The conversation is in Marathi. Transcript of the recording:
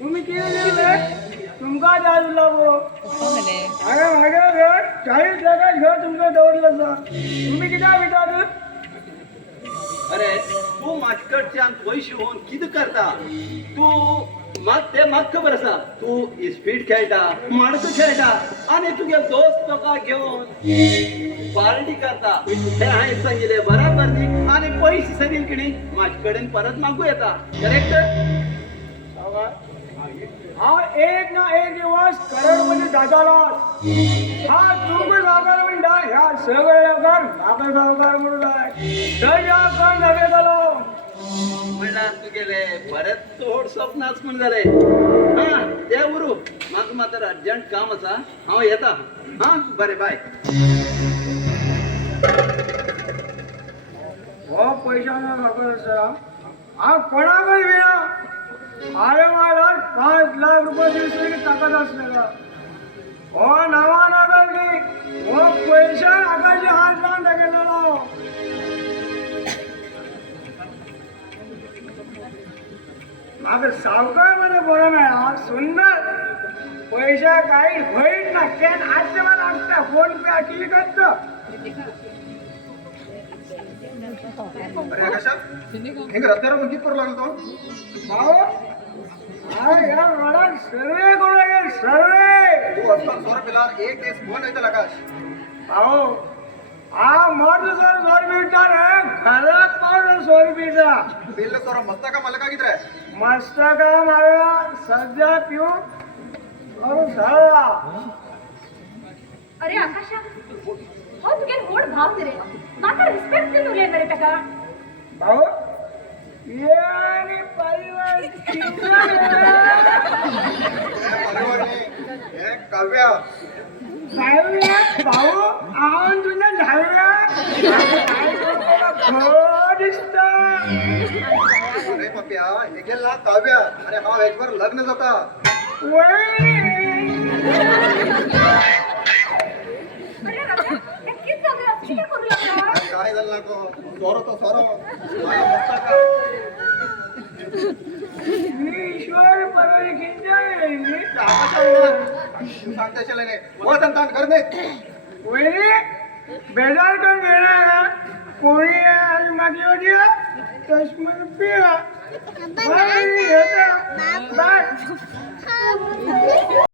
तुम्ही केले तुमका जायला बो अरे माझ्या घर 40 लाखात घर तुमचं दौडलं जा तुम्ही किती विचारलं अरे तू माझकडच्यान पैसे होऊन किती करता तू ते म्हाका खबर आसा तू स्पीड खेळटा माणसं खेळटा आणि तुगे दोस्त लोकां घेऊन पार्टी करता हे हांवें सांगितले बराबर न्ही आणि पैसे सगळे किणी माझे कडेन परत मागू येता करेक्ट हा एक ना एक दिवस करोडमध्ये दादाला हा तुम्ही सावकार म्हणता ह्या सगळ्या घर नाका सावकार म्हणून आहे दर्जा कर नव्हे झालो म्हणल्यार तुगेले परत तोड स्वप्नाच म्हण जाले हा ते उरू म्हाका मात्र अर्जंट काम आसा हांव येता हा बरें बाय हो पैशाचा सावकार आसा हा कोणाकडे वेळा अरे मला 5 लाख रुपये दिवसाची ताकद असलेला हो नवा नगर की हो पैसा आकाशी हात लावून टाकेलेला मागे सावकार मध्ये बोला नाही हा सुंदर पैसा काही होईल ना केन आजच्या मला आजच्या फोन पे अटी करतो अरे आकाशा हेंग रस्त्यावर पण किती करू लागलो तो भाऊ अरे या रोडात सर्वे करू लागेल सर्वे तू असता सोर पिलार एक देश फोन येतो आकाश भाऊ हा मोठ सर 100 रुपये है घरात पावडर 100 रुपयेचा बिल सोर मस्त का मला का किती रे मस्त काम आया सध्या पिऊ और सारा अरे आकाशा हो तुगे मोड भाव रे माका रिस्पेक्ट दिनु ले मरे टका भाऊ ये आणि परिवार हे काव्या झाल्या भाऊ आवन तुझ्या झाल्या दिसता अरे पप्या हे गेला काव्या अरे हा एकवर लग्न जाता अरे रम्या हे किती झाले असं काय करू लागला काय झालं नको सोरो तो सोरो मला मस्त का मी ईश्वर परवानी खिंचाय तू सांगता चले ने वो संतान करने वहिनी बेजार करून घेणार कोणी आज माझी होती चष्मा पिया बाय